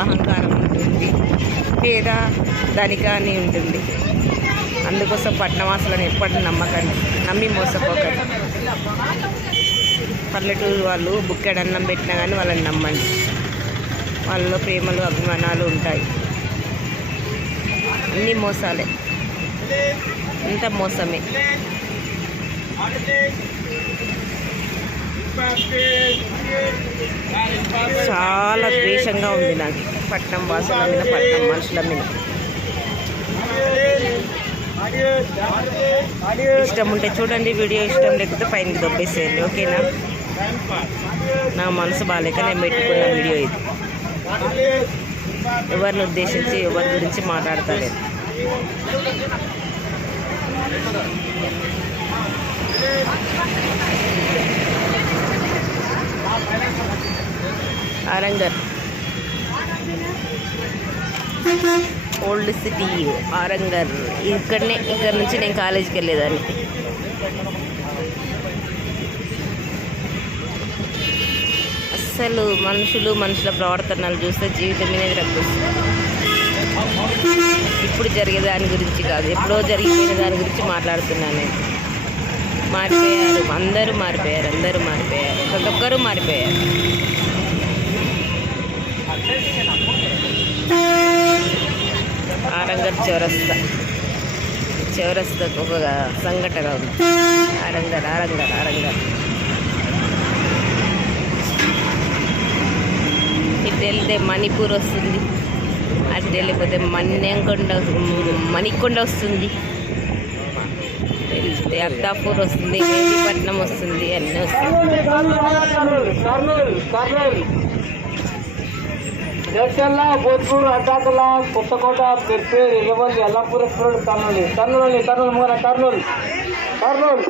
అహంకారం ఉంటుంది. పేద ధనికాన్ని ఉంటుంది. అందుకోసం పట్టణవాసులను ఎప్పటిని నమ్మకండి. నమ్మి మోసపోకండి. పల్లెటూరు వాళ్ళు బుక్కెడు అన్నం పెట్టినా కానీ వాళ్ళని నమ్మండి. వాళ్ళలో ప్రేమలు అభిమానాలు ఉంటాయి. అన్నీ మోసాలే. ఇంత మోసమే. చాలా ద్వేషంగా ఉంది నాకు. పట్నం వాసుల మీద పట్నం మనుషుల మీద. ఇష్టం ఉంటే చూడండి వీడియో ఇష్టం లేకపోతే పైన దొబ్బేసేయండి ఓకేనా? నా మనసు బాగాలేక నేను పెట్టుకున్న వీడియో ఇది. ఎవరిని ఉద్దేశించి ఎవరి గురించి మాట్లాడతలేదు ఆరంగర్ ఓల్డ్ సిటీ ఆరంగర్ ఇక్కడనే ఇక్కడ నుంచి నేను కాలేజీకి వెళ్ళేదాన్ని అసలు మనుషులు మనుషుల ప్రవర్తనలు చూస్తే జీవితం మీద ఇప్పుడు జరిగే దాని గురించి కాదు ఎప్పుడో జరిగిపోయిన దాని గురించి మాట్లాడుతున్నాను నేను మారిపోయారు అందరూ మారిపోయారు అందరూ మారిపోయారు ప్రతి ఒక్కరూ మారిపోయారు ఆరంగర్ చౌరస్తా చౌరస్తాకు ఒక సంఘటన ఉంది. ఆరంగర్ ఆరంగర్ ఆరంగర్. ఇటు వెళ్తే మణిపూర్ వస్తుంది. అటు వెళ్ళిపోతే మన్యంకొండ మణికొండ వస్తుంది. వెళ్తే అత్తాపూర్ వస్తుంది మెహదీపట్నం వస్తుంది అన్నీ వస్తుంది. ಜಡ್ಡೆಲ್ಲ ಬೋದ್ಪುರ್ ಅಡ್ಡಾಕಲ ಕೊತ್ತಕೋಟ ಪೆರ್ಪೇರ್ ಇಳವಲ್ ಯಲ್ಲಾಪುರ ಕರ್ನೂಲಿ ಕರ್ನೂಲಿ ಕರ್ನೂಲ್ ಮೂಲ ಕರ್ನೂಲ್ ಕರ್ನೂಲ್